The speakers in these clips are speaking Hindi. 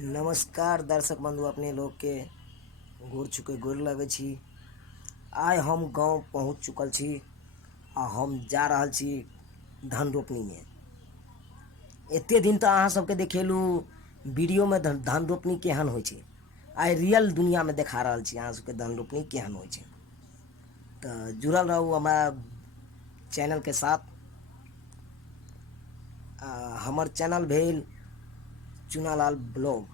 नमस्कार दर्शक बंधु, अपने लोग के गोर छुके गोर लगे छी। आइ हम गांव पहुंच चुकल छी आ हम जा रहल छी धान रोपनी में। एते दिन तो अहाँ सबके देखेलू वीडियो में धान रोपनी केहन होइ छै, आइ रियल दुनिया में देखा रहल छी अहाँ सबके धान रोपनी केहन होइ छै। तो जुड़ल रहू हमारा चैनल के साथ। हमर चैनल भेल चुनालाल ब्लॉग।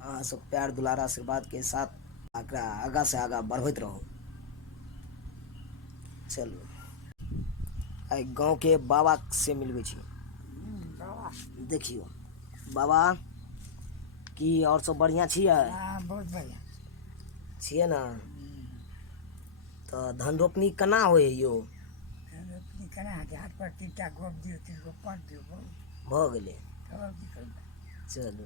अहाँ सब प्यार दुलार आशीर्वाद के साथ एकरा आगा से आगा बढ़बैत रहू। चलू आइ गांव के बाबा से मिलबै छी। देखियो बाबा, की और सब बढ़िया छियै? बहुत बढ़िया छियै ना? तो धान रोपनी केना होइ है यो? रोपनी केना हेतै? हाथ पर 3टा गप दियौ, 3 गो 5 दियौ, भऽ गेलै। तब की करबै? चलू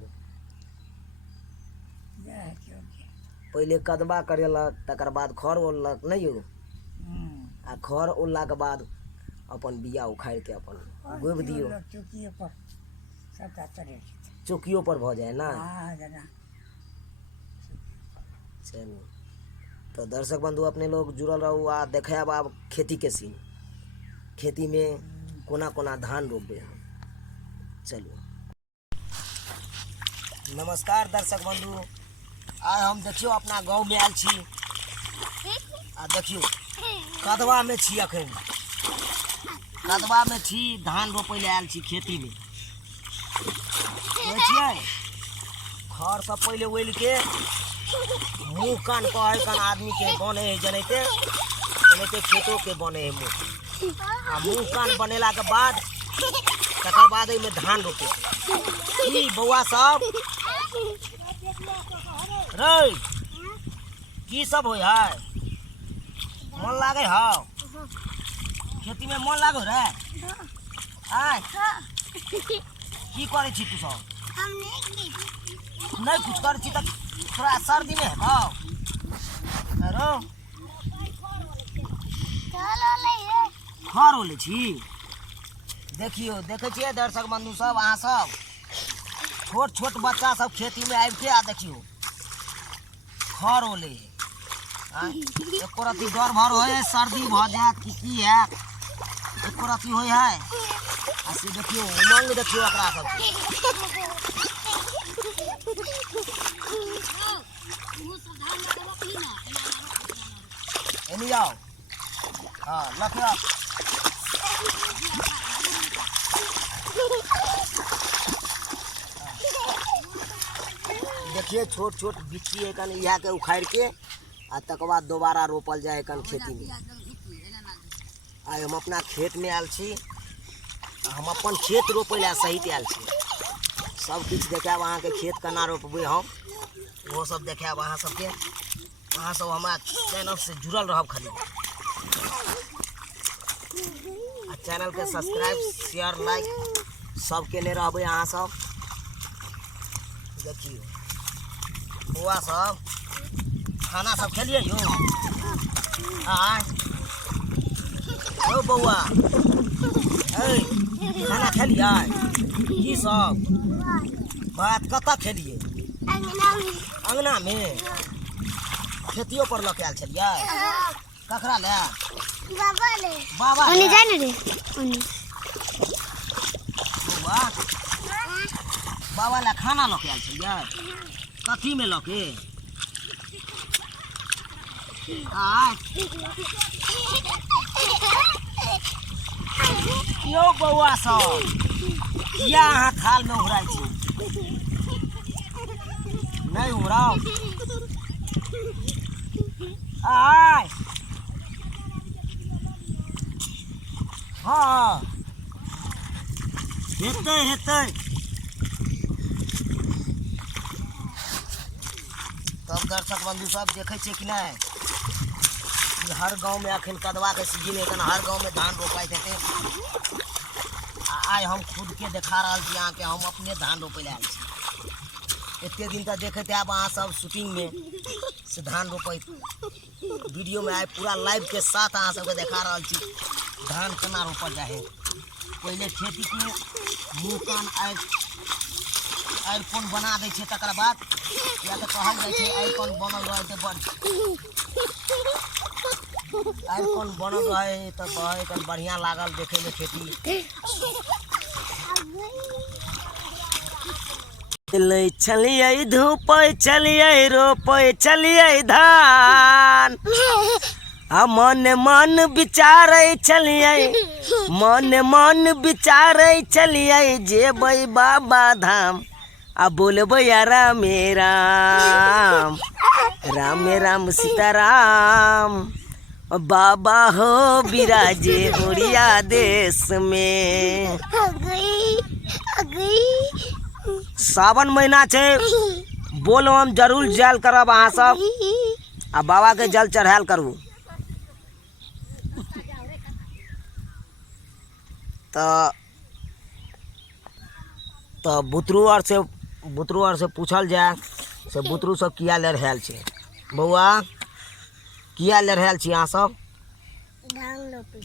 इएह हेतै और की। पहिले कदबा करेलक, तकर बाद खर ओललक नहीं यो? आ खर ओलला के बाद अपन बिया उखाड़ के अपन गोबि दियौ। चौकिए पर सबटा चढ़ै छै। चौकियो पर भऽ जाए ना? हाँ जना। चलू तो दर्शक बंधु अपने लोग जुड़ल रहू आ देखाब आब खेती के सीन। खेती में कोना कोना धान रोपबे हम। चलू नमस्कार दर्शक बंधु, आइ हम देखियो अपना गांव में आयल छी आ देखियो कदवा में छी। अखन कदवा में छी, धान रोपे ले आयल छी खेती में। छियै खर सब पहले ओल के मुँह कान कहे कान आदमी के बने है, जनते खेतों के बने है मुँह। आ मुँह कान बनेला के बाद तकर बाद में धान रोपे की बउआ सब रे की सब हो है? मन लागे है खेती में? मन लागो रे? आय की करे छी तू सब? नहीं कुछ करे छी त थोड़ा सर्दी में है खर ओले छी। देखियो देखे छियै दर्शक बंधु सब, अहाँ सब छोट छोट बच्चा सब खेती में आबि के आ देखियो खर ओले एको रती डर भर हो सर्दी भ जात की है, एको रती हो है। आ से देखियो उमंग देखियो एकरा सबके। एनी जाओ हाँ लखिया देखिए छोट छोट बिछी है इहा के उखाड़ के आ तक बाद दोबारा रोपल जाए खेती में। आई हम अपना खेत में आयल छी, हम अपन खेत रोपे ला सहित आयल छी। सब कुछ देखाब अहाँ के खेत केना रोपबे हम, वो सब देखाब अहाँ सबके। अहाँ सब हमारा चैनल से जुड़ल रहब खाली। आ चैनल के सब्सक्राइब शेयर लाइक सब केने रहबे अहाँ सब। देखियो बउआ सब खाना सब खेलिए यो? ओ बउआ खाना खेलिए? की सब बात कत खेलिए? अंगना में खेतियों पर लके आयल छलिए? ककरा ले? बाबा ले जाने रे बउआ। बाबा ला खाना लके आयल छलिए? कथी में लके? यो बउआ सब किया अहाँ थाल में उहराइ छी? नहीं उहराओ। आय हाँ हेतै हेतै। तब दर्शक बंधु सब देखे छे कि नहीं, हर गांव में अखन कदवा के सीजन है, हर गांव में धान रोपाई थे। आज हम खुद के देखा रहा छी अहाँ के, हम अपने धान रोपे आयल छी। एते दिन तक देखते आब अहाँ सब शूटिंग में से धान रोपे वीडियो में आए पूरा लाइव के साथ अहाँ सबके देखा रहा छी धान केना रोपल जाए। पहले खेती के मुँह कान आए आईफोन बना दै छै तकर बाद या तऽ कहल जाइ छै आईफोन बनल रहै तऽ बड़ आईफोन बनल रहे तऽ कहे कन बढ़िया लागल देखे में खेती ले चलिए धूपै चलिए रोपै चलिए धान आ मन मन विचारै चलिए मन मन विचारै चलिए जेबै बाबा धाम आ बोलबै रामे राम राम राम सीताराम बाबा हो विराजे उड़िया देश में। सावन महीना छै बोलबम जरूर जल करब अहाँ सब आ बाबा के जल चढ़ायल करू। तो बुतरू आर से पूछल जाए से बुतरू सब किया लड़ायल छै। बौआ किया लड़ायल छी अहाँ सब? धान रोपे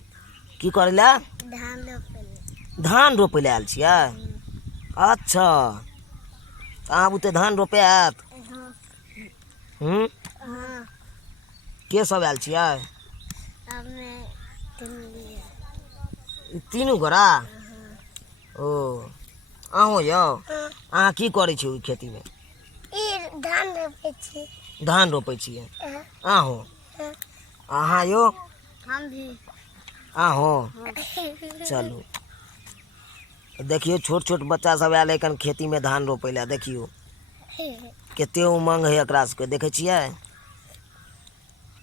की करे ला? धान रोपे धान रोपे ले आयल छियै। अच्छा अहाँ बुते धान रोपे आयत? हाँ के सब आयल छियै? हमे तीनू गोरा? ओ अहूँ यौ अहाँ की करै छी ओहि खेती में? धान रोपे छी। धान रोपे छियै अहूँ? अहाँ यो? हम भी। अहूँ? चलू देखियो छोट छोट बच्चा सब आयल है खेती में धान रोपे ला। देखियो कते उमंग है एकरा सबके देखे छियै।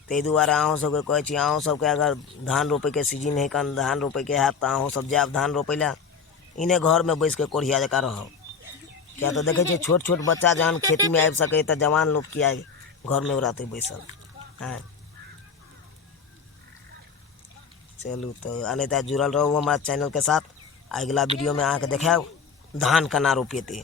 ताहि दुआरे अहूँ सबके कहै छी अहूँ सबके अगर धान रोपे के सीजन है कन धान रोपे के हैत तऽ अहूँ सब जायब धान रोपे ला। इन्हें घर में बैस के कोढ़िया जका रहब। क्या तो देखे छियै छोट छोट बच्चा जहन खेती में आबि सके तऽ जवान लोग किया घर में रहते बैसल हैं। चलू तो अनेता जुड़ल रहू हमारा चैनल के साथ। अगला वीडियो में आके देखाओ धान केना रोपेते।